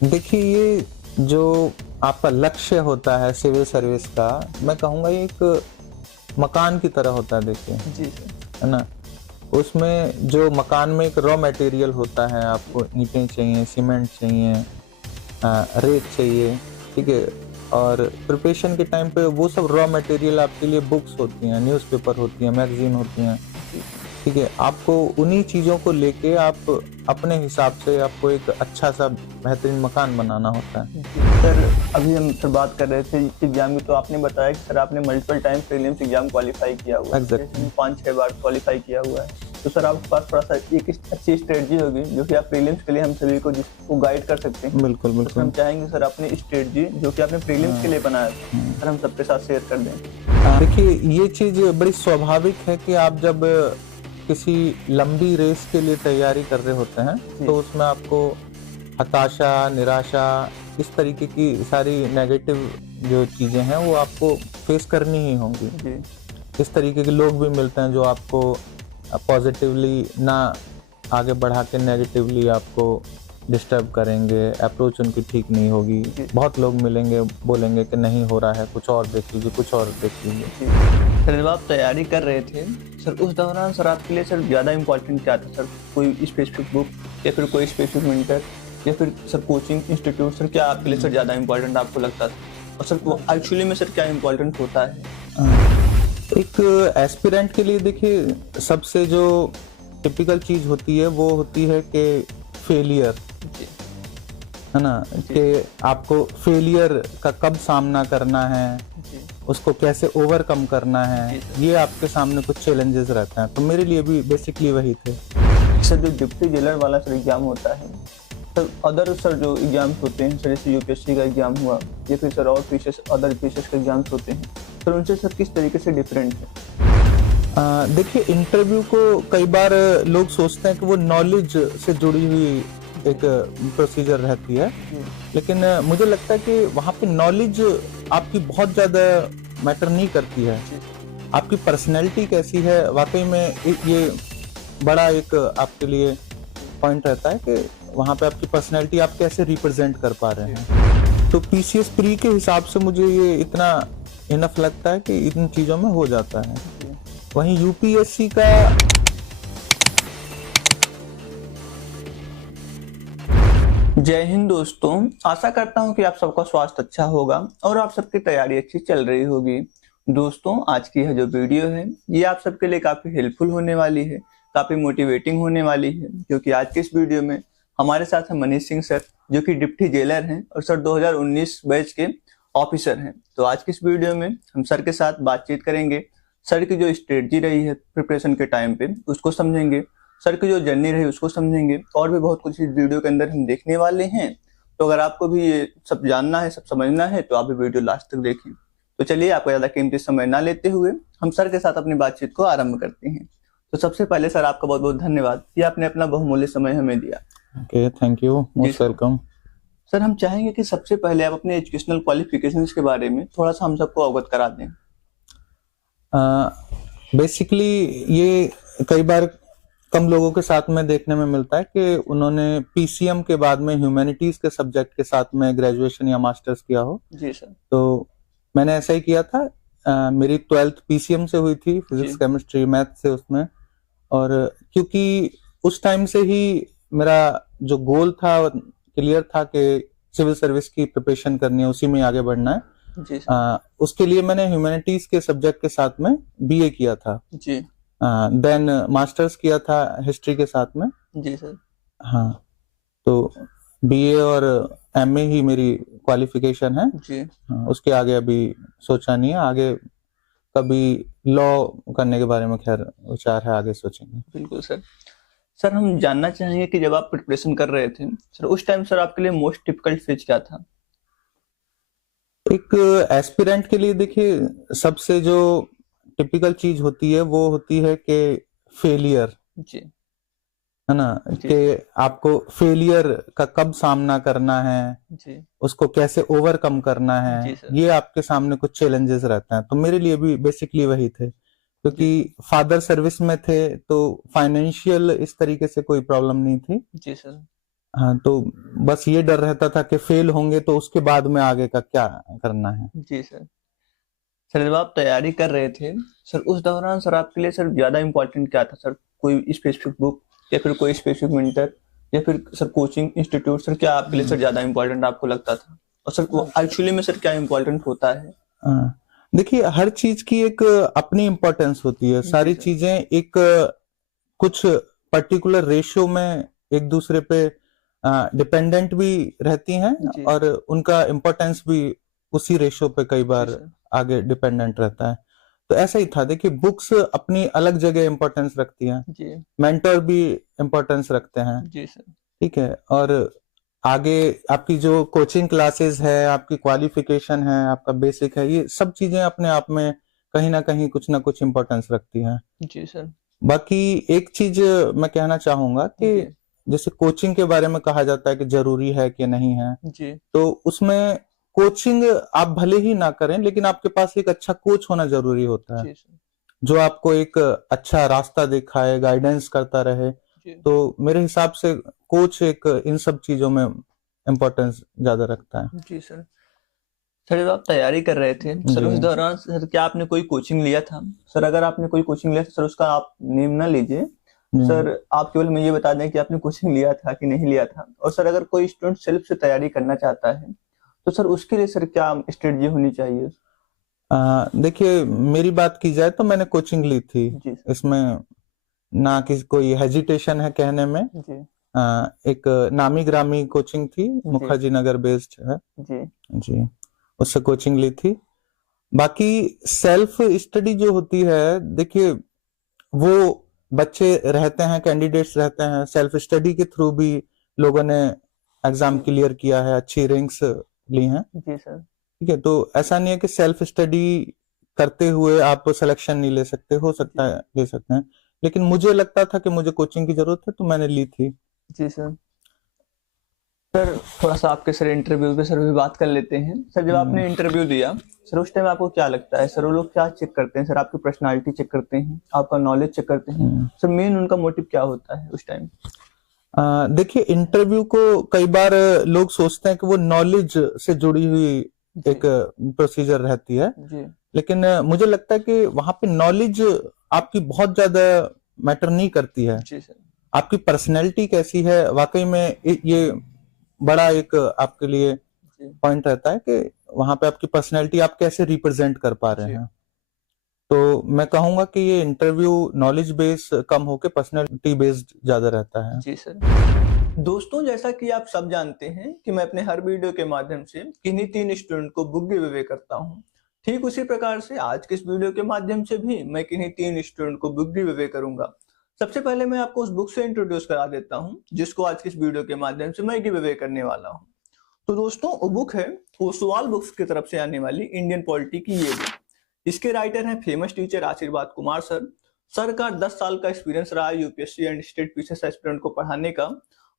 देखिए, ये जो आपका लक्ष्य होता है सिविल सर्विस का, मैं कहूँगा ये एक मकान की तरह होता है देखिए, जी सर। है ना? उसमें जो मकान में एक रॉ मटेरियल होता है, जी, आपको ईंटें चाहिए, सीमेंट चाहिए, रेत चाहिए, ठीक है? और प्रिपरेशन के टाइम पे वो सब रॉ मटेरियल आपके लिए बुक्स होती हैं, न्यूज़पेपर होती हैं, मैगज़ीन होती हैं। जी, ठीक है, आपको उन्हीं चीज़ों को लेके आप अपने हिसाब से आपको एक अच्छा-सा बेहतरीन मकान बनाना होता है। जी। सर, अभी हम सर बात कर रहे थे एग्ज़ाम की, तो आपने बताया कि सर आपने multiple time prelims exam qualify किया हुआ है। जैसे एग्ज़ैक्टली। 5-6 बार क्वालीफाई किया हुआ है। तो सर आपके पास थोड़ा-सा एक अच्छी स्ट्रेटजी होगी जो कि आप प्रीलिम्स के लिए हम सभी को जिसको गाइड कर सकते हैं। बिल्कुल, तो सर हम बिल्कुल। चाहेंगे सर अपनी स्ट्रेटजी जो कि आपने प्रीलिम्स के हाँ, लिए बनाया था, हुँ। सर हम सबके साथ शेयर कर दें। देखिए, ये चीज़ बड़ी स्वाभाविक है कि आप जब किसी लंबी रेस के लिए तैयारी कर रहे होते हैं, जी, तो उसमें आपको हताशा, निराशा, इस तरीके की सारी नेगेटिव जो चीज़ें हैं, वो आपको फेस करनी ही होंगी। जी, इस तरीके के लोग भी मिलते हैं जो आपको पॉज़िटिवली ना आगे बढ़ा के नेगेटिवली आपको डिस्टर्ब करेंगे, अप्रोच उनकी ठीक नहीं होगी। जी, बहुत लोग मिलेंगे, बोलेंगे कि नहीं हो रहा है, कुछ और देख लीजिए, कुछ और देख लीजिए। जी। सर जब आप तैयारी कर रहे थे, सर उस दौरान सर आपके लिए सर ज़्यादा इम्पोर्टेंट क्या था सर? कोई स्पेसिफिक बुक या फिर कोई स्पेसिफिक मेंटर या फिर सर कोचिंग इंस्टीट्यूट, सर क्या आपके लिए सर ज़्यादा इम्पोर्टेंट आपको लगता था? और सर वो एक्चुअली में सर क्या इम्पोर्टेंट होता है? एक एस्पिरेंट के लिए देखिए सबसे जो टिपिकल चीज़ होती है वो होती है कि फेलियर, जी, है ना? जी, कि आपको फेलियर का कब सामना करना है, जी, उसको कैसे ओवरकम करना है, जी सर। ये आपके सामने कुछ चैलेंजेस रहते हैं। तो मेरे लिए भी बेसिकली वही थे। सर जो डिप्टी जेलर वाला सर एग्ज़ाम होता है, सर अदर सर जो एग्ज़ाम्स होते हैं सर, जैसे यूपीएससी का एग्ज़ाम हुआ या फिर सर और पीसीएस अदर पीसीएस के एग्ज़ाम्स होते हैं, सर उनसे सर किस तरीके से डिफरेंट है? देखिए, इंटरव्यू को कई बार लोग सोचते हैं कि वो नॉलेज से जुड़ी हुई जी, एक प्रोसीजर रहती है। जी, लेकिन मुझे लगता है कि वहाँ पे नॉलेज आपकी बहुत ज़्यादा मैटर नहीं करती है। जी, आपकी पर्सनैलिटी कैसी है, वाक़ई में ये बड़ा एक आपके लिए जी, पॉइंट रहता है कि वहाँ पे आपकी पर्सनैलिटी आप कैसे रिप्रेज़ेंट कर पा रहे जी, हैं। तो पीसीएस प्री के हिसाब से मुझे ये इतना इनफ लगता है कि इन चीज़ों में हो जाता है। जी। वहीं यूपीएससी का जय हिंद दोस्तों, आशा करता हूँ कि आप सबका स्वास्थ्य अच्छा होगा और आप सबकी तैयारी अच्छी चल रही होगी। दोस्तों, आज की यह जो वीडियो है, ये आप सबके लिए काफ़ी हेल्पफुल होने वाली है, काफ़ी मोटिवेटिंग होने वाली है, क्योंकि आज की इस वीडियो में हमारे साथ हैं मनीष सिंह सर, जो कि डिप्टी जेलर हैं और सर 2019 बैच के ऑफिसर हैं। तो आज की इस वीडियो में हम सर के साथ बातचीत करेंगे, सर की जो स्ट्रेटजी रही है प्रिपरेशन के टाइम पे, उसको समझेंगे, सर की जो जर्नी रही उसको समझेंगे और भी बहुत कुछ इस वीडियो के अंदर हम देखने वाले हैं। तो अगर आपको भी ये सब जानना है, सब समझना है, तो आप भी वीडियो लास्ट तक देखें। तो चलिए आपका ज़्यादा कीमती समय ना लेते हुए हम सर के साथ अपनी बातचीत को आरंभ करते हैं। तो सबसे पहले सर आपका बहुत-बहुत धन्यवाद कि आपने अपना बहुमूल्य समय हमें दिया। ओके, थैंक यू, जी मोस्ट सर। वेलकम। सर हम चाहेंगे कि सबसे पहले आप अपने एजुकेशनल क्वालिफिकेशंस के बारे में थोड़ा-सा हम सबको अवगत करा दें। अ, बेसिकली ये कई बार कम लोगों के साथ में देखने में मिलता है कि उन्होंने पीसीएम के बाद में ह्यूमैनिटीज़ के सब्जेक्ट के साथ में ग्रेजुएशन या मास्टर्स किया हो। जी सर। तो मैंने ऐसा ही किया था। मेरी 12th पीसीएम से हुई थी, फिज़िक्स, जी, केमिस्ट्री, मैथ से उसमें। और क्योंकि उस टाइम से ही मेरा जो गोल था क्लियर था कि सिविल सर्विस की प्रिपरेशन करनी है, उसी में आगे बढ़ना है। जी सर। उसके लिए मैंने ह्यूमैनिटीज़ के सब्जेक्ट के साथ में बीए किया था। जी, देन मास्टर्स किया था हिस्ट्री के साथ में। जी सर। हाँ, तो बीए और एमए ही मेरी क्वालिफ़िकेशन है। जी, हाँ, उसके आगे अभी सोचा नहीं है, आगे कभी लॉ करने के बारे में ख़ैर विचार है, आगे सोचेंगे। बिल्कुल सर। सर हम जानना चाहेंगे कि जब आप प्रिपरेशन कर रहे थे, सर उस टाइम सर आपके लिए मोस्ट डिफिकल्ट फेज क्या था? एक एस्पिरेंट के लिए देखिए सबसे जो टिपिकल चीज़ होती है वो होती है कि फेलियर, जी, है ना? जी, कि आपको फेलियर का कब सामना करना है, जी, उसको कैसे ओवरकम करना जी है, सर, ये आपके सामने कुछ चैलेंजेस रहते हैं। तो मेरे लिए भी बेसिकली वही थे, जी क्योंकि सर, फादर सर्विस में थे तो फाइनेंशियल इस तरीके से कोई प्रॉब्लम नहीं थी। जी सर, हाँ, तो बस ये डर रहता था कि फेल होंगे तो उसके बाद में आगे का क्या करना है। जी सर। सर जब आप तैयारी कर रहे थे सर, उस दौरान सर आपके लिए सर ज्यादा इम्पोर्टेंट क्या था सर? कोई स्पेसिफिक बुक या फिर कोई स्पेसिफिक मेंटर या फिर सर कोचिंग इंस्टीट्यूट, सर क्या आपके लिए सर ज्यादा इम्पोर्टेंट आपको लगता था? और सर वो एक्चुअली में सर क्या इम्पोर्टेंट होता है? हाँ, देखिए हर चीज की एक अपनी इम्पोर्टेंस होती है। सारी सर। चीजें एक कुछ पर्टिकुलर रेशियो में एक दूसरे पे डिपेंडेंट भी रहती हैं जी। और उनका इम्पोर्टेंस भी उसी रेशियो पे कई बार सर। आगे डिपेंडेंट रहता है। तो ऐसा ही था। देखिए बुक्स अपनी अलग जगह इम्पोर्टेंस रखती हैं, जी। मेंटर भी इम्पोर्टेंस रखते हैं, जी सर। ठीक है। और आगे आपकी जो कोचिंग क्लासेस है, आपकी क्वालिफिकेशन है, आपका बेसिक है, ये सब चीजें अपने आप में कहीं ना कहीं कुछ ना कुछ इम्पोर्टेंस रखती हैं। जी सर। बाकी एक चीज मैं कहना चाहूंगा कि जी। जैसे कोचिंग के बारे में कहा जाता है कि जरूरी है कि नहीं है, जी। तो उसमें कोचिंग आप भले ही ना करें लेकिन आपके पास एक अच्छा कोच होना जरूरी होता है, जी सर। जो आपको एक अच्छा रास्ता दिखाए, गाइडेंस करता रहे। जी। तो मेरे हिसाब से कोच एक इन सब चीजों में इम्पोर्टेंस ज्यादा रखता है। जी सर। सर जब आप तैयारी कर रहे थे सर, जी उस दौरान सर क्या आपने कोई कोचिंग लिया था? सर अगर आपने कोई कोचिंग लिया सर, उसका आप नेम ना लीजिए जी। सर, आप केवल मैं ये बता दें कि आपने कोचिंग लिया था कि नहीं लिया था। और सर अगर कोई स्टूडेंट सेल्फ से तैयारी करना चाहता है तो सर उसके लिए सर क्या स्ट्रेटजी होनी चाहिए? देखिए मेरी बात की जाए तो मैंने कोचिंग ली थी। जी सर। इसमें ना कि कोई हेजिटेशन है कहने में। जी। एक नामी ग्रामी कोचिंग थी, जी। मुखर्जी नगर बेस्ड है। जी। जी, उससे कोचिंग ली थी। बाकी सेल्फ स्टडी जो होती है, देखिए वो बच्चे रहते हैं, कैंडिडेट्स रहते हैं, सेल्फ स्टडी के थ्रू भी लोगों ने एग्जाम जी। क्लियर किया है, अच्छी रैंक्स ली हैं, जी सर। ठीक है। तो ऐसा नहीं है कि सेल्फ स्टडी करते हुए आप सिलेक्शन नहीं ले सकते, हो सकता है ले सकते हैं, लेकिन मुझे लगता था कि मुझे कोचिंग की जरूरत है तो मैंने ली थी। जी सर। सर थोड़ा सा आपके सर इंटरव्यू पे सर भी बात कर लेते हैं। सर जब आपने इंटरव्यू दिया सर, उस टाइम आपको क्या लगता है? सर वो लोग क्या चेक करते हैं? सर आपकी पर्सनालिटी चेक करते हैं, आपका नॉलेज चेक करते हैं? सर मेन उनका मोटिव क्या होता है उस टाइम? देखिए इंटरव्यू को कई बार लोग सोचते हैं कि वो नॉलेज से जुड़ी हुई एक प्रोसीजर रहती है, जी। लेकिन मुझे लगता है कि वहां पे नॉलेज आपकी बहुत ज्यादा मैटर नहीं करती है। जी सर। आपकी पर्सनैलिटी कैसी है, वाकई में ये बड़ा एक आपके लिए जी। पॉइंट रहता है कि वहां पे आपकी पर्सनैलिटी आप कैसे रिप्रेजेंट कर पा रहे जी। हैं। तो मैं कहूंगा कि ये इंटरव्यू नॉलेज बेस कम होके पर्सनैलिटी बेस्ड ज्यादा रहता है। जी सर। दोस्तों जैसा कि आप सब जानते हैं कि मैं अपने हर वीडियो के माध्यम से किन्हीं 3 स्टूडेंट को बुक गिव अवे करता हूं। ठीक उसी प्रकार से आज के इस वीडियो के माध्यम से भी मैं किन्हीं 3 स्टूडेंट को बुक गिव अवे करूंगा। सबसे पहले मैं आपको उस बुक से इंट्रोड्यूस करा देता हूं जिसको आज की इस वीडियो के माध्यम से मैं गिव अवे करने वाला हूं। तो दोस्तों वो बुक है ओसवाल बुक्स की तरफ से आने वाली इंडियन पॉलिटी की ये बुक। इसके राइटर हैं फेमस टीचर आशीर्वाद कुमार सर। सर का 10 साल का एक्सपीरियंस रहा है UPSC and state PCS aspirant को पढ़ाने का।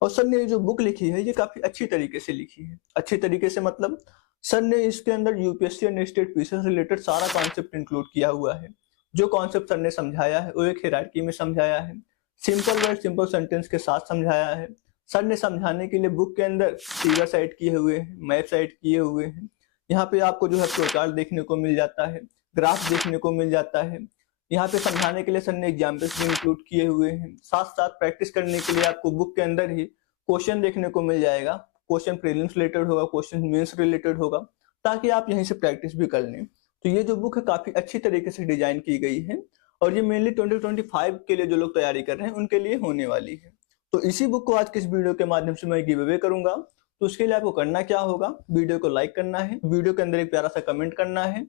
और सर ने ये जो बुक लिखी है ये काफी अच्छी तरीके से लिखी है। अच्छी तरीके से मतलब सर ने इसके अंदर यूपीएससी एंड स्टेट पीसीएस से रिलेटेड सारा कॉन्सेप्ट इंक्लूड किया हुआ है। जो कॉन्सेप्ट सर ने समझाया है वो एक हायरार्की में समझाया है, सिंपल वर्ड सिंपल सेंटेंस के साथ समझाया है। सर ने समझाने के लिए बुक के अंदर फिगर साइड किए हुए हैं, मैप साइड किए हुए हैं। यहाँ पे आपको जो है फ्लोचार्ट देखने को मिल जाता है, ग्राफ देखने को मिल जाता है। यहाँ पे समझाने के लिए सर ने एग्जाम्पल्स भी इंक्लूड किए हुए हैं। साथ साथ प्रैक्टिस करने के लिए आपको बुक के अंदर ही क्वेश्चन देखने को मिल जाएगा। क्वेश्चन प्रीलिम्स रिलेटेड होगा, क्वेश्चन मेंस रिलेटेड होगा, ताकि आप यहीं से प्रैक्टिस भी कर लें। तो ये जो बुक है काफी अच्छी तरीके से डिजाइन की गई है और ये मेनली 2025 के लिए जो लोग तैयारी कर रहे हैं उनके लिए होने वाली है। तो इसी बुक को आज के इस वीडियो के माध्यम से मैं गिव अवे करूंगा। तो उसके लिए आपको करना क्या होगा, वीडियो को लाइक करना है, वीडियो के अंदर एक प्यारा सा कमेंट करना है,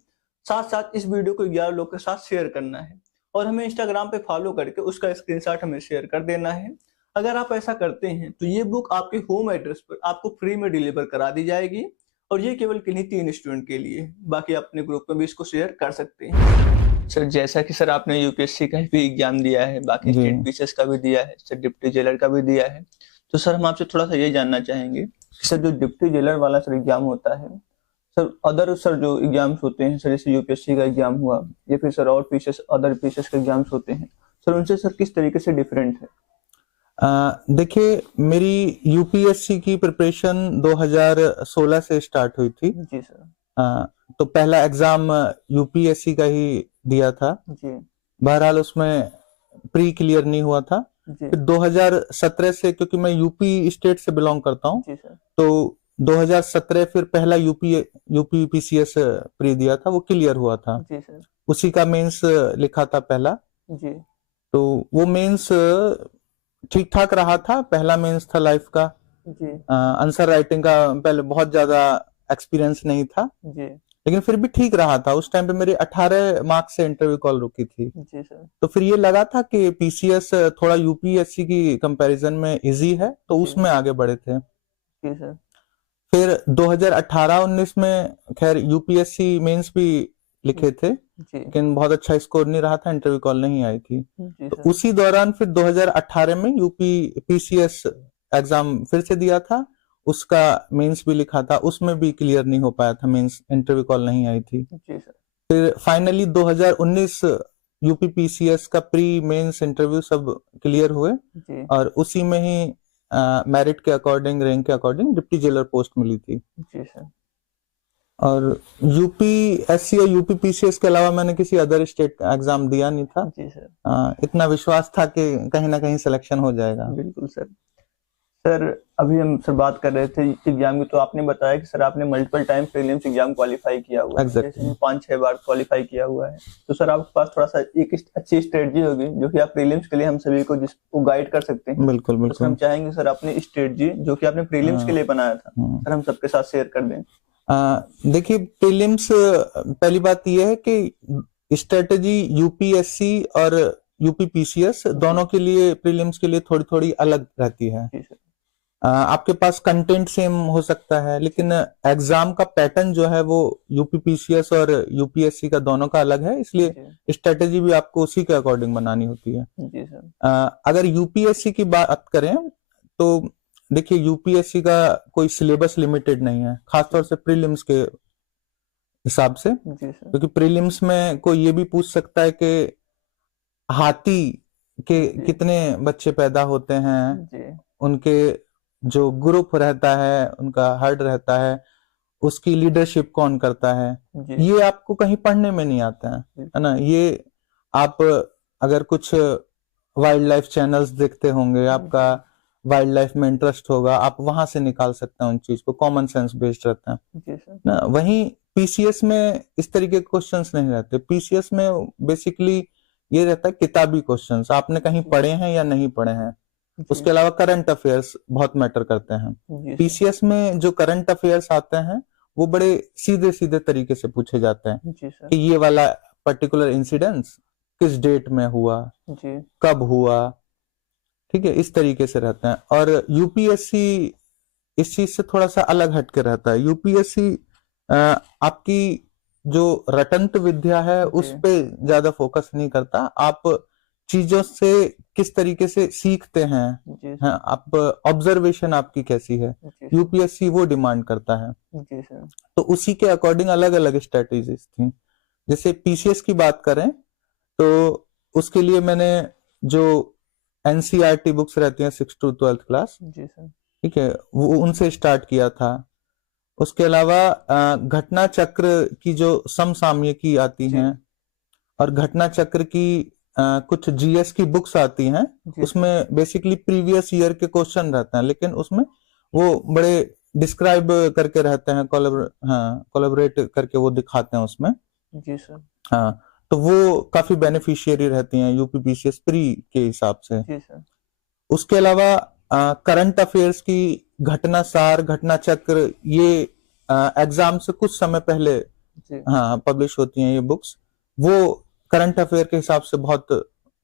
साथ साथ इस वीडियो को 11 लोग के साथ शेयर करना है और हमें इंस्टाग्राम पे फॉलो करके उसका स्क्रीनशॉट हमें शेयर कर देना है। अगर आप ऐसा करते हैं तो ये बुक आपके होम एड्रेस पर आपको फ्री में डिलीवर करा दी जाएगी और ये केवल किन्हीं 3 स्टूडेंट के लिए। बाकी अपने ग्रुप में भी इसको शेयर कर सकते हैं। सर जैसा कि सर आपने यूपीएससी का भी एग्जाम दिया है, बाकी जी। स्टेट पीसीएस का भी दिया है, सर डिप्टी जेलर का भी दिया है, तो सर हम आपसे थोड़ा सा ये जानना चाहेंगे कि सर जो डिप्टी जेलर वाला सर एग्जाम होता है सर, अदर सर जो एग्जाम्स होते हैं सर, जैसे यूपीएससी का एग्जाम हुआ या फिर सर और पीसीएस अदर पीसीएस के एग्जाम्स होते हैं सर, उनसे सर किस तरीके से डिफरेंट है? देखिए, मेरी यूपीएससी की प्रिपरेशन 2016 से स्टार्ट हुई थी। जी सर। तो पहला एग्जाम यूपीएससी का ही दिया था। जी। बहरहाल उसमें प्री क्लियर नहीं हुआ था। जी। फिर 2017 से, क्योंकि मैं यूपी स्टेट से बिलोंग करता हूँ, जी सर। तो 2017 फिर पहला यूपी पीसीएस प्री दिया था, वो क्लियर हुआ था। जी सर। उसी का मेंस लिखा था पहला। जी। तो वो मेंस ठीक ठाक रहा था, पहला मेंस था लाइफ का। जी। आंसर राइटिंग का पहले बहुत ज्यादा एक्सपीरियंस नहीं था, जी। लेकिन फिर भी ठीक रहा था। उस टाइम पे मेरे 18 मार्क्स से इंटरव्यू कॉल रुकी थी। जी सर। तो फिर ये लगा था कि पीसीएस थोड़ा यूपीएससी की कंपैरिजन में इजी है, तो जी। उसमें आगे बढ़े थे। जी सर। फिर 2018-19 में खैर यूपीएससी मेंस भी लिखे थे, जी। लेकिन बहुत अच्छा स्कोर नहीं रहा था, इंटरव्यू कॉल नहीं आई थी। जी तो सर। उसी दौरान फिर 2018 में यूपी पीसीएस एग्जाम फिर से दिया था, उसका मेंस भी लिखा था, उसमें भी क्लियर नहीं हो पाया था मेंस, इंटरव्यू कॉल नहीं आई थी। जी सर। फिर फाइनली 2019 यूपी पीसीएस का प्री मेंस इंटरव्यू सब क्लियर हुए, जी। और उसी में ही मेरिट के अकॉर्डिंग, रैंक के अकॉर्डिंग डिप्टी जेलर पोस्ट मिली थी। जी सर। और यूपीएससी या यूपी पीसीएस के अलावा मैंने किसी अदर स्टेट का एग्जाम दिया नहीं था। जी सर। इतना विश्वास था कि कहीं ना कहीं सिलेक्शन हो जाएगा। बिल्कुल सर। सर, अभी हम सर बात कर रहे थे एग्जाम की, तो आपने बताया कि सर आपने multiple time prelims exam qualify किया हुआ है, Exactly. जैसे 5-6 बार क्वालिफाई किया हुआ है। तो सर आपके पास थोड़ा सा एक अच्छी स्ट्रेटजी होगी जो कि आप प्रीलिम्स के लिए हम सभी को जिसको गाइड कर सकते हैं। बिल्कुल तो सर हम बिल्कुल। चाहेंगे सर अपनी स्ट्रेटजी जो कि आपने प्रीलिम्स के लिए बनाया था, सर हम सबके साथ शेयर कर दें। देखिए, प्रीलिम्स पहली बात यह है कि स्ट्रेटजी यूपीएससी और यूपी पीसीएस दोनों के लिए, प्रीलिम्स के लिए थोड़ी थोड़ी अलग रहती है। जी सर। आपके पास कंटेंट सेम हो सकता है, लेकिन एग्जाम का पैटर्न जो है वो यूपी पीसीएस और यूपीएससी का दोनों का अलग है, इसलिए जी। स्ट्रेटेजी भी आपको उसी के अकॉर्डिंग बनानी होती है। जी सर। अगर यूपीएससी की बात करें तो देखिए, यूपीएससी का कोई सिलेबस लिमिटेड नहीं है, खासतौर से प्रीलिम्स के हिसाब से। जी सर। क्योंकि प्रीलिम्स में कोई ये भी पूछ सकता है कि हाथी के जी। कितने बच्चे पैदा होते हैं, जी। उनके जो ग्रुप रहता है, उनका हर्ड रहता है, उसकी लीडरशिप कौन करता है, जी। ये आपको कहीं पढ़ने में नहीं आता है ना। ये आप अगर कुछ वाइल्ड लाइफ चैनल्स देखते होंगे, आपका वाइल्ड लाइफ में इंटरेस्ट होगा, आप वहां से निकाल सकते हैं उन चीज को, कॉमन सेंस बेस्ड रहता है जी सर। ना। वहीं पीसीएस में इस तरीके के क्वेश्चंस नहीं रहते। पीसीएस में बेसिकली ये रहता है किताबी क्वेश्चंस, आपने कहीं पढ़े हैं या नहीं पढ़े हैं। उसके अलावा करंट अफेयर्स बहुत मैटर करते हैं। जी सर। पीसीएस में जो करंट अफेयर्स आते हैं वो बड़े सीधे सीधे तरीके से पूछे जाते हैं जी सर। कि ये वाला पर्टिकुलर इंसिडेंस किस डेट में हुआ, जी। कब हुआ, ठीक है, इस तरीके से रहते हैं। और यूपीएससी इस चीज से थोड़ा सा अलग हटके रहता है। यूपीएससी आपकी जो रटंत विद्या है उस पे ज्यादा फोकस नहीं करता, आप चीजों से किस तरीके से सीखते हैं, जी हाँ, आप ऑब्जर्वेशन आपकी कैसी है, जी यूपीएससी वो डिमांड करता है। जी सर। तो उसी के अकॉर्डिंग अलग अलग स्ट्रेटेजीज थी। जैसे पीसीएस की बात करें तो उसके लिए मैंने जो एनसीईआरटी बुक्स रहती हैं 6 to 12th class, ji sir. ठीक है, वो उनसे स्टार्ट किया था। उसके अलावा घटना चक्र की जो समसामयिकी आती जी। हैं, और घटना चक्र की कुछ जीएस की बुक्स आती हैं, जी उसमें बेसिकली प्रीवियस ईयर के क्वेश्चन रहते हैं, लेकिन उसमें वो बड़े डिस्क्राइब करके रहते हैं, कोलैबोरेट करके वो दिखाते हैं उसमें। जी सर। हाँ, तो वो काफी बेनिफिशियरी रहती हैं यूपी पीसीएस प्री के हिसाब से। जी सर। उसके अलावा करंट अफेयर्स की घटना सार, घटना चक्र, ये एग्जाम से कुछ समय पहले जी। हाँ पब्लिश होती हैं ये बुक्स, वो करंट अफेयर के हिसाब से बहुत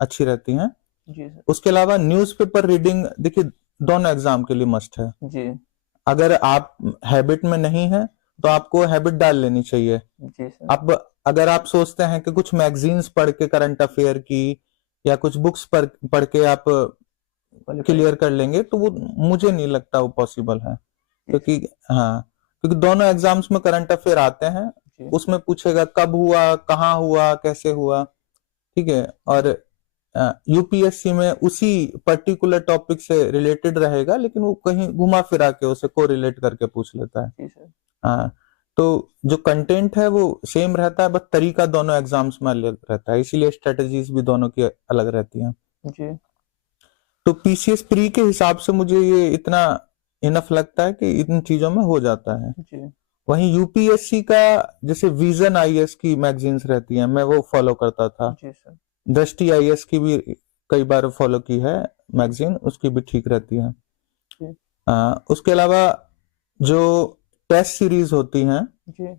अच्छी रहती हैं। जी सर। उसके अलावा न्यूज़पेपर रीडिंग, देखिए, दोनों एग्जाम के लिए मस्ट है। जी। अगर आप हैबिट में नहीं है तो आपको हैबिट डाल लेनी चाहिए। जी सर। अब अगर आप सोचते हैं कि कुछ मैगजीन्स पढ़ के करंट अफेयर की या कुछ बुक्स पढ़ के आप क्लियर कर लेंगे, तो वो मुझे नहीं लगता वो पॉसिबल है। क्योंकि हाँ, क्योंकि दोनों एग्जाम्स में करंट अफेयर आते हैं, जी। उसमें पूछेगा कब हुआ, कहाँ हुआ, कैसे हुआ, ठीक है। और यूपीएससी में उसी पर्टिकुलर टॉपिक से रिलेटेड रहेगा, लेकिन वो कहीं घुमा फिरा के उसे कोरिलेट करके पूछ लेता है। जी सर। हाँ, तो जो कंटेंट है वो सेम रहता है, बस तरीका दोनों एग्जाम्स में अलग रहता है, इसीलिए स्ट्रेटजीज भी दोनों की अलग रहती हैं। जी तो पीसीएस प्री के हिसाब से मुझे ये इतना इनफ लगता है कि इन चीजों में हो जाता है। जी वहीं यूपीएससी का जैसे विजन आईएएस की मैगजीन्स रहती हैं, मैं वो फॉलो करता था। जी सर। दृष्टि आईएएस की भी कई बार फॉलो की है मैगजीन, उसकी भी ठीक रहती है। जी उसके अलावा जो टेस्ट सीरीज होती हैं, जी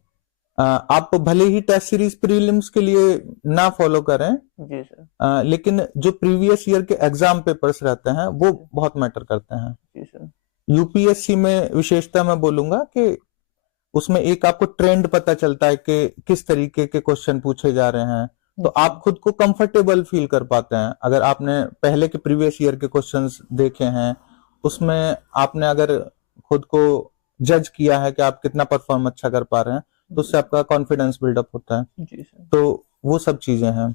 आप भले ही टेस्ट सीरीज प्रीलिम्स के लिए ना फॉलो करें, जी सर। लेकिन जो प्रीवियस ईयर के एग्जाम पेपर्स रहते हैं वो बहुत मैटर करते हैं। जी सर। यूपीएससी में विशेषता मैं बोलूंगा कि उसमें एक आपको ट्रेंड पता चलता है कि किस तरीके के क्वेश्चन पूछे जा रहे हैं, तो आप खुद को कंफर्टेबल फील कर पाते हैं। अगर आपने पहले के प्रीवियस ईयर के क्वेश्चंस देखे हैं, उसमें आपने अगर खुद को जज किया है कि आप कितना परफॉर्म अच्छा कर पा रहे हैं, तो उससे आपका कॉन्फिडेंस बिल्डअप होता है। जी सर। तो वो सब चीजें हैं।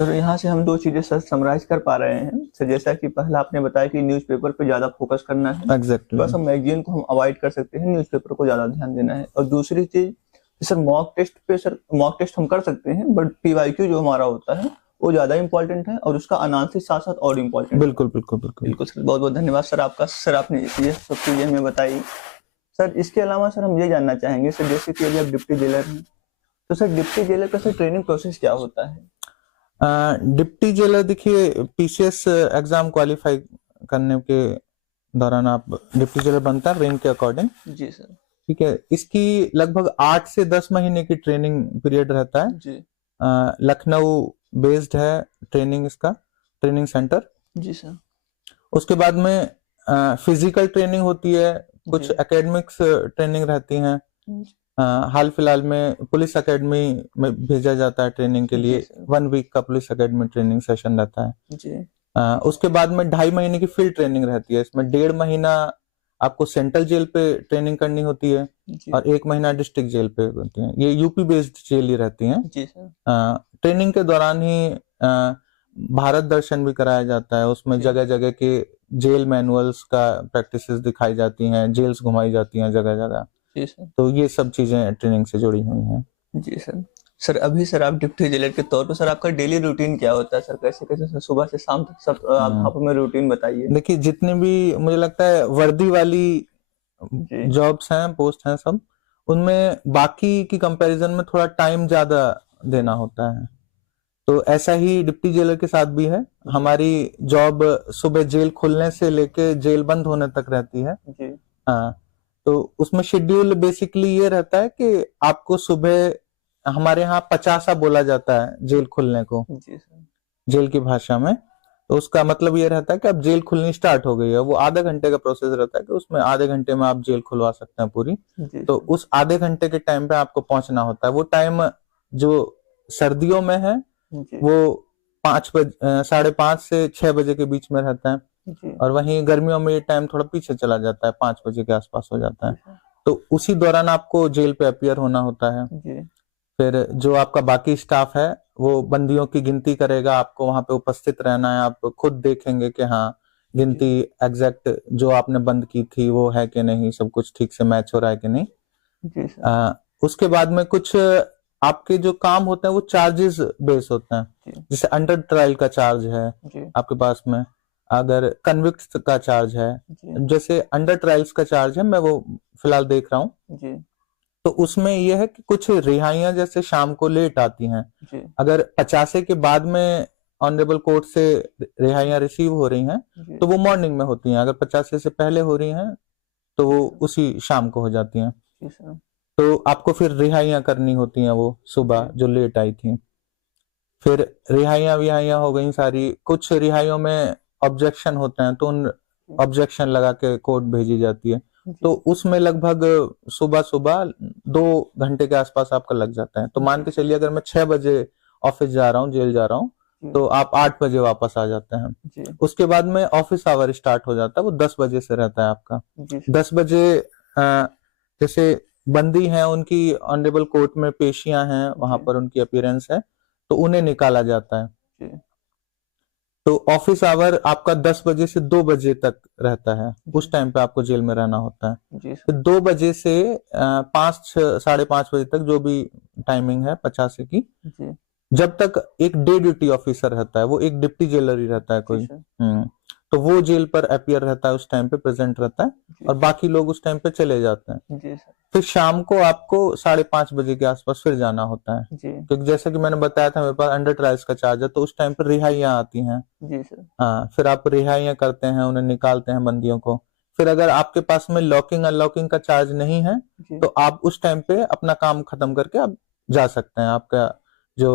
सर यहाँ से हम दो चीजें सर समराइज कर पा रहे हैं सर, जैसा कि पहला आपने बताया कि न्यूज़पेपर पे ज्यादा फोकस करना है, एग्जैक्टली। बस हम मैगजीन को हम अवॉइड कर सकते हैं, न्यूज़पेपर को ज्यादा ध्यान देना है। और दूसरी चीज सर मॉक टेस्ट पे, सर मॉक टेस्ट हम कर सकते हैं, बट पीवाईक्यू जो हमारा होता है वो ज्यादा इंपॉर्टेंट है, और उसका एनालिसिस साथ साथ और इम्पोर्टेंट। बिल्कुल बिल्कुल बिल्कुल बिल्कुल सर, बहुत बहुत धन्यवाद सर आपका। सर आपने ये सब चीजें हमें बताई। सर इसके अलावा सर हम ये जानना चाहेंगे सर, जैसे कि अभी आप डिप्टी जेलर हैं, तो सर डिप्टी जेलर का सर ट्रेनिंग प्रोसेस क्या होता है? डिप्टी जेलर देखिए, पीसीएस एग्जाम क्वालिफाई करने के दौरान आप डिप्टी जेलर बनता है रैंक के अकॉर्डिंग। जी सर। ठीक है, इसकी लगभग 8 से 10 महीने की ट्रेनिंग पीरियड रहता है। जी लखनऊ बेस्ड है ट्रेनिंग, इसका ट्रेनिंग सेंटर। जी सर। उसके बाद में फिजिकल ट्रेनिंग होती है, कुछ जी एकेडमिक्स ट्रेनिंग रहती हैं। हाल फिलहाल में पुलिस एकेडमी में भेजा जाता है ट्रेनिंग के जी लिए, सर। 1 वीक का पुलिस एकेडमी ट्रेनिंग सेशन रहता है। जी उसके बाद में 2.5 महीने की फील्ड ट्रेनिंग रहती है, इसमें 1.5 महीना आपको सेंट्रल जेल पे ट्रेनिंग करनी होती है जी और 1 महीना डिस्ट्रिक्ट जेल पे होती है। ये यूपी बेस्ड जेल ही रहती हैं। जी सर। ट्रेनिंग के दौरान ही भारत दर्शन भी कराया जाता है, उसमें जी जगह जगह के जेल मैनुअल्स का प्रैक्टिसेस दिखाई जाती हैं, जेल्स घुमाई जाती हैं जगह जगह। जी सर। तो ये सब चीजें ट्रेनिंग से जुड़ी हुई हैं। जी सर। सर अभी सर आप डिप्टी जेलर के तौर पर सर आपका डेली रूटीन क्या होता है सर, कैसे कैसे सर सुबह से शाम तक सब आप हमें रूटीन बताइए। देखिए, जितने भी मुझे लगता है वर्दी वाली जी जॉब्स हैं, पोस्ट हैं, सब उनमें बाकी की कंपैरिजन में थोड़ा टाइम ज्यादा देना होता है। तो ऐसा ही डिप्टी जेलर के साथ भी है। हमारी जॉब सुबह जेल खुलने से लेके जेल बंद होने तक रहती है। जी हाँ, तो उसमें शेड्यूल बेसिकली ये रहता है कि आपको सुबह, हमारे यहाँ 50 बोला जाता है जेल खुलने को, जी सर। जेल की भाषा में। तो उसका मतलब ये रहता है कि अब जेल खुलनी स्टार्ट हो गई है। वो आधे घंटे का प्रोसेस रहता है कि उसमें आधे घंटे में आप जेल खुलवा सकते हैं पूरी। जी तो सर। उस आधे घंटे के टाइम पे आपको पहुंचना होता है। वो टाइम जो सर्दियों में है जी वो 5:30 से 6 बजे के बीच में रहता है, जी और वहीं गर्मियों में ये टाइम थोड़ा पीछे चला जाता है, 5 बजे के आसपास हो जाता है। जी सर। तो उसी दौरान आपको जेल पे अपीयर होना होता है। जी फिर जो आपका बाकी स्टाफ है वो बंदियों की गिनती करेगा, आपको वहां पे उपस्थित रहना है। आप खुद देखेंगे कि हाँ, गिनती एग्जैक्ट जो आपने बंद की थी वो है कि नहीं, सब कुछ ठीक से मैच हो रहा है कि नहीं। जी सर। उसके बाद में कुछ आपके जो काम होते हैं वो चार्जेस बेस होते हैं। जी जैसे अंडर ट्रायल का चार्ज है जी आपके पास में, अगर कन्विक्ट का चार्ज है। जी जैसे अंडर ट्रायल्स का चार्ज है, मैं वो फिलहाल देख रहा हूँ। जी तो उसमें यह है कि कुछ रिहाइयां जैसे शाम को लेट आती हैं। जी अगर 50 के बाद में ऑनरेबल कोर्ट से रिहाइयां रिसीव हो रही हैं जी तो वो मॉर्निंग में होती हैं। अगर 50 से पहले हो रही हैं तो वो उसी शाम को हो जाती हैं। जी सर। तो आपको फिर रिहाइयां करनी होती हैं वो सुबह जो लेट आई थी। फिर रिहाइयां विहाइयां हो गई सारी। कुछ रिहाइयों में ऑब्जेक्शन होते हैं तो उन ऑब्जेक्शन लगा के कोर्ट भेजी जाती है। तो उसमें लगभग सुबह सुबह 2 घंटे के आसपास आपका लग जाता है। तो मान के चलिए अगर मैं 6 बजे ऑफिस जा रहा हूँ, जेल जा रहा हूँ, तो आप 8 बजे वापस आ जाते हैं। जी उसके बाद में ऑफिस आवर स्टार्ट हो जाता है, वो 10 बजे से रहता है आपका। जी 10 बजे जैसे बंदी हैं, उनकी ऑनरेबल कोर्ट में पेशियां हैं, वहां पर उनकी अपीयरेंस है, तो उन्हें निकाला जाता है। जी तो ऑफिस आवर आपका 10 बजे से 2 बजे तक रहता है, उस टाइम पे आपको जेल में रहना होता है। जी फिर सर। 2 बजे से 5 साढ़े 5 बजे तक जो भी टाइमिंग है 50 की, जी जब तक एक डे ड्यूटी ऑफिसर रहता है, वो एक डिप्टी जेलर ही रहता है जी कोई। सर। तो वो जेल पर अपियर रहता है, उस टाइम पे प्रेजेंट रहता है, जी और बाकी लोग उस टाइम पे चले जाते हैं। जी सर। फिर शाम को आपको 5:30 बजे के आसपास फिर जाना होता है, जी क्योंकि जैसा कि मैंने बताया था मेरे पास अंडर ट्रायल्स का चार्ज है, तो उस टाइम पर रिहाइयां आती हैं। जी सर। हाँ, फिर आप रिहाइयां करते हैं, उन्हें निकालते हैं बंदियों को। फिर अगर आपके पास में लॉकिंग अनलॉकिंग का चार्ज नहीं है, जी तो आप उस टाइम पे अपना काम खत्म करके आप जा सकते हैं। आपका जो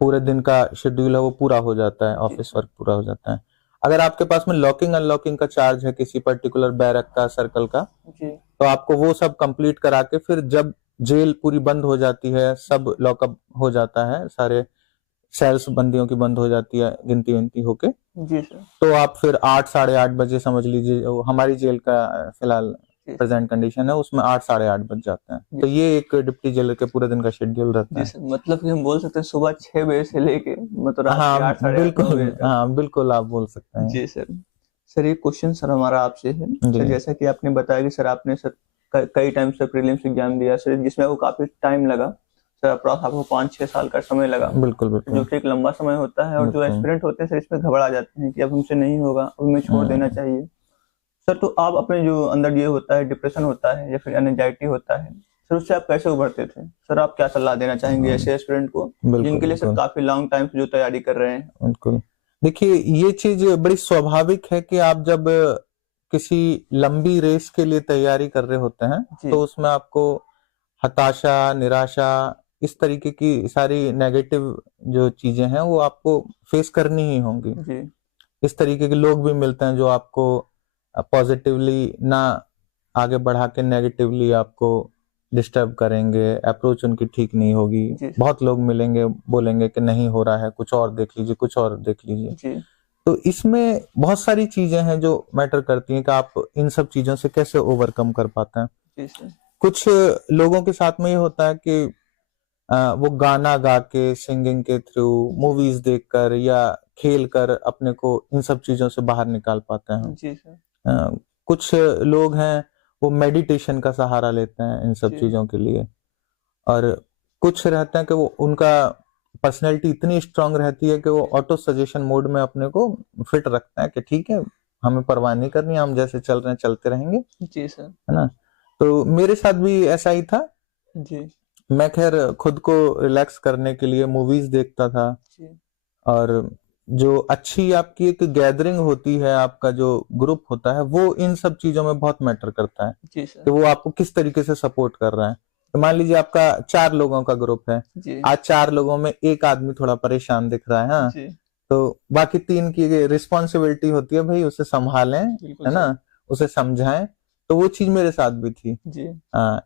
पूरे दिन का शेड्यूल है वो पूरा हो जाता है, जी ऑफिस सर। वर्क पूरा हो जाता है। अगर आपके पास में लॉकिंग अनलॉकिंग का चार्ज है किसी पर्टिकुलर बैरक का, सर्कल का, जी तो आपको वो सब कंप्लीट करा के फिर जब जेल पूरी बंद हो जाती है, सब लॉकअप हो जाता है, सारे सेल्स बंदियों की बंद हो जाती है गिनती विनती होके, जी सर। तो आप फिर 8 साढ़े 8 बजे समझ लीजिए, वो हमारी जेल का फिलहाल जी सर। प्रेजेंट कंडीशन है, उसमें 8 साढ़े 8 बज जाते हैं। जी तो ये एक डिप्टी जेलर के पूरे दिन का शेड्यूल रहता जी है। सर, मतलब कि हम बोल सकते हैं सुबह 6 बजे से लेके मतलब रात के 8 साढ़े 8 9 बजे तक। हाँ बिल्कुल आप बोल सकते हैं। जी सर। सर एक क्वेश्चन सर हमारा आपसे है। जी। सर जैसा कि आपने बताया कि सर आपने सर कई टाइम से प्रीलिम्स एग्जाम दिया सर, जिसमें आपको काफी टाइम लगा सर, अप्रॉक्स आपको 5-6 साल का समय लगा, बिल्कुल जो बिल्कुल कि एक लंबा समय होता है। और जो बिल्कुल। एस्पिरेंट होते हैं सर इसमें घबरा जाते हैं कि अब हमसे नहीं होगा, अब हमें छोड़ देना हम्म, चाहिए। सर तो आप अपने जो अंदर ये होता है डिप्रेशन होता है या फिर एंजाइटी होता है सर, उससे आप कैसे उभरते थे सर? आप क्या सलाह देना चाहेंगे ऐसे एस्पिरेंट को बिल्कुल जिनके लिए सर बिल्कुल काफी लॉन्ग टाइम से जो तैयारी कर रहे हैं? बिल्कुल। देखिए, ये चीज बड़ी स्वाभाविक है कि आप जब किसी लंबी रेस के लिए तैयारी कर रहे होते हैं, जी तो उसमें आपको हताशा, निराशा, इस तरीके की सारी नेगेटिव जो चीजें हैं वो आपको फेस करनी ही होंगी। जी इस तरीके के लोग भी मिलते हैं जो आपको पॉजिटिवली ना आगे बढ़ा के नेगेटिवली आपको डिस्टर्ब करेंगे, अप्रोच उनकी ठीक नहीं होगी। जी सर। बहुत लोग मिलेंगे, बोलेंगे कि नहीं हो रहा है, कुछ और देख लीजिए, कुछ और देख लीजिए। जी तो इसमें बहुत सारी चीजें हैं जो मैटर करती हैं कि आप इन सब चीजों से कैसे ओवरकम कर पाते हैं। जी सर। कुछ लोगों के साथ में ये होता है कि वो गाना गा के, सिंगिंग के थ्रू, जी मूवीज देखकर या खेल कर अपने को इन सब चीजों से बाहर निकाल पाते हैं। जी सर। कुछ लोग हैं वो मेडिटेशन का सहारा लेते हैं इन सब जी चीजों के लिए, और कुछ रहते हैं कि वो उनका पर्सनैलिटी इतनी स्ट्रांग रहती है कि वो ऑटो सजेशन मोड में अपने को फिट रखते हैं कि ठीक है, हमें परवाह नहीं करनी, हम जैसे चल रहे हैं चलते रहेंगे, जी सर। है ना। तो मेरे साथ भी ऐसा ही था। जी मैं खैर खुद को रिलैक्स करने के लिए मूवीज देखता था, जी और जो अच्छी आपकी एक गैदरिंग होती है, आपका जो ग्रुप होता है, वो इन सब चीजों में बहुत मैटर करता है जी कि सर। वो आपको किस तरीके से सपोर्ट कर रहा है। तो मान लीजिए आपका 4 लोगों का ग्रुप है, जी आज 4 लोगों में एक आदमी थोड़ा परेशान दिख रहा है, हाँ, जी तो बाकी 3 की रिस्पॉन्सिबिलिटी होती है, भाई उसे संभालें, बिल्कुल है सर। ना, उसे समझाएं। तो वो चीज मेरे साथ भी थी। जी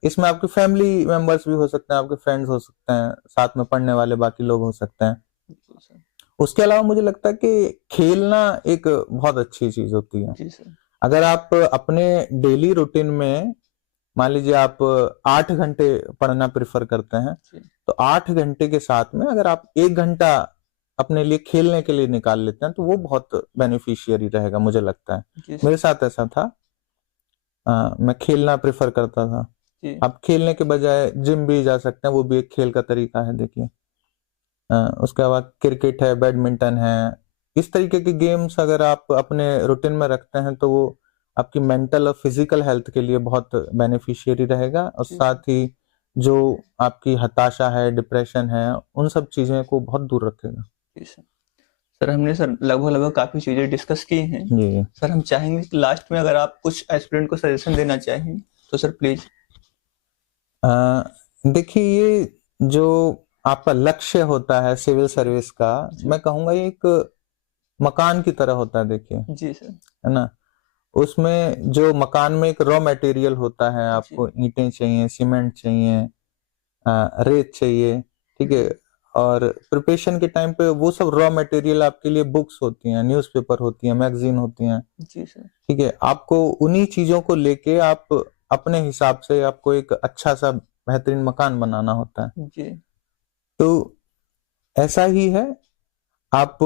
इसमें आपके फैमिली मेंबर्स भी हो सकते हैं, आपके फ्रेंड्स हो सकते हैं, साथ में पढ़ने वाले बाकी लोग हो सकते हैं। बिल्कुल सर। उसके अलावा मुझे लगता है कि खेलना एक बहुत अच्छी चीज होती है। जी सर। अगर आप अपने डेली रूटीन में, मान लीजिए आप 8 घंटे पढ़ना प्रेफर करते हैं, जी तो 8 घंटे के साथ में अगर आप 1 घंटा अपने लिए खेलने के लिए निकाल लेते हैं, तो वो बहुत बेनिफिशियरी रहेगा, मुझे लगता है। जी मेरे सर। साथ ऐसा था। मैं खेलना प्रेफर करता था। जी आप खेलने के बजाय जिम भी जा सकते हैं, वो भी एक खेल का तरीका है, देखिए। उसके बाद क्रिकेट है, बैडमिंटन है, इस तरीके के गेम्स अगर आप अपने रूटीन में रखते हैं, तो वो आपकी मेंटल और फिजिकल हेल्थ के लिए बहुत बेनिफिशियरी रहेगा, और जी सर। साथ ही जो आपकी हताशा है, डिप्रेशन है, उन सब चीजें को बहुत दूर रखेगा। जी सर। सर हमने सर लगभग लगभग काफी चीजें डिस्कस की हैं। जी। सर हम चाहेंगे कि लास्ट में अगर आप कुछ एस्पिरेंट को सजेशन देना चाहें तो सर प्लीज। अ, देखिए, ये जो आपका लक्ष्य होता है सिविल सर्विस का, जी मैं कहूंगा ये एक मकान की तरह होता है, देखिए, जी सर। है ना। उसमें जो मकान में एक रॉ मटेरियल होता है, जी आपको ईंटें चाहिए, सीमेंट चाहिए, रेत चाहिए, ठीक है। जी और प्रिपरेशन के टाइम पे वो सब रॉ मटेरियल आपके लिए बुक्स होती हैं, न्यूज़पेपर होती हैं, मैगजीन होती हैं, जी सर। ठीक है। आपको उन्हीं चीजों को लेके आप अपने हिसाब से आपको एक अच्छा सा बेहतरीन मकान बनाना होता है। जी तो ऐसा ही है, आप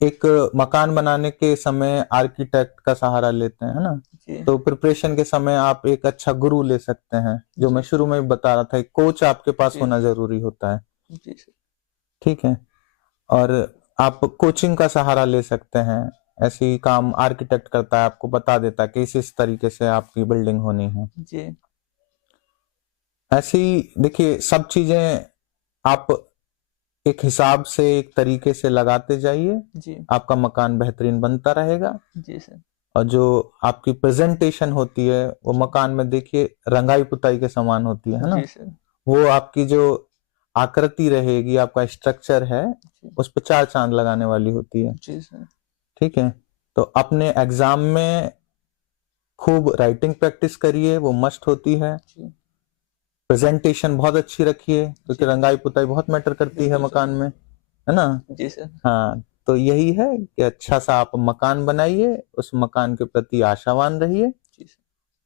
एक मकान बनाने के समय आर्किटेक्ट का सहारा लेते हैं, है ना। जी तो प्रिपरेशन के समय आप एक अच्छा गुरु ले सकते हैं, जो मैं शुरू में भी बता रहा था, एक कोच आपके पास जी होना जरूरी होता है, जी सर। ठीक है। और आप कोचिंग का सहारा ले सकते हैं, ऐसे ही काम आर्किटेक्ट करता है, आपको बता देता है कि इस तरीके से आपकी बिल्डिंग होनी है। जी ऐसे ही देखिए, सब चीजें आप एक हिसाब से, एक तरीके से लगाते जाइए, जी आपका मकान बेहतरीन बनता रहेगा। जी सर। और जो आपकी प्रेजेंटेशन होती है वो मकान में देखिए रंगाई पुताई के समान होती है ना। जी सर। वो आपकी जो आकृति रहेगी, आपका स्ट्रक्चर है, जी उस पर चार चांद लगाने वाली होती है, जी सर। ठीक है। तो अपने एग्जाम में खूब राइटिंग प्रैक्टिस करिए, वो मस्ट होती है। जी प्रेजेंटेशन बहुत अच्छी रखिए, क्योंकि जी रंगाई पुताई बहुत मैटर करती है बिल्कुल सर। मकान में, है ना। जी सर। हाँ, तो यही है कि अच्छा सा आप मकान बनाइए, उस मकान के प्रति आशावान रहिए। जी सर।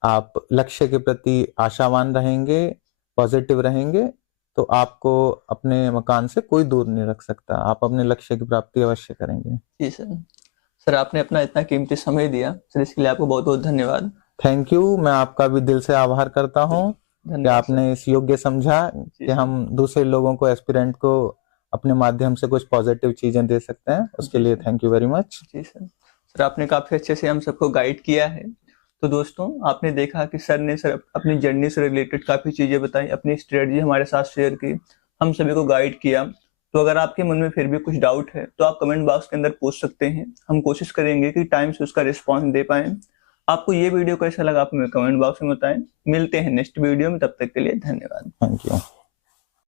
आप लक्ष्य के प्रति आशावान रहेंगे, पॉजिटिव रहेंगे, तो आपको अपने मकान से कोई दूर नहीं रख सकता। आप अपने लक्ष्य की प्राप्ति अवश्य करेंगे। जी सर। सर आपने अपना इतना कीमती समय दिया सर, इसके लिए आपको बहुत बहुत धन्यवाद। Thank you. मैं आपका भी दिल से आभार करता हूँ कि धन्यवाद सर। आपने इस योग्य समझा जी कि सर। हम दूसरे लोगों को, एस्पिरेंट को अपने माध्यम से कुछ पॉजिटिव चीजें दे सकते हैं। उसके जी लिए sir. Thank you very much. जी सर। सर आपने काफ़ी अच्छे से हम सबको गाइड किया है। तो दोस्तों आपने देखा कि सर ने अपनी जर्नी से रिलेटेड काफ़ी चीज़ें बताई, अपनी स्ट्रेटजी हमारे साथ शेयर की, हम सभी को गाइड किया। तो अगर आपके मन में फिर भी कुछ डाउट है तो आप कमेंट बॉक्स के अंदर पूछ सकते हैं, हम कोशिश करेंगे कि टाइम से उसका रिस्पॉन्स दे पाएँ। आपको ये वीडियो कैसा लगा आप हमें कमेंट बॉक्स में बताएं। मिलते हैं नेक्स्ट वीडियो में, तब तक के लिए धन्यवाद। Thank you.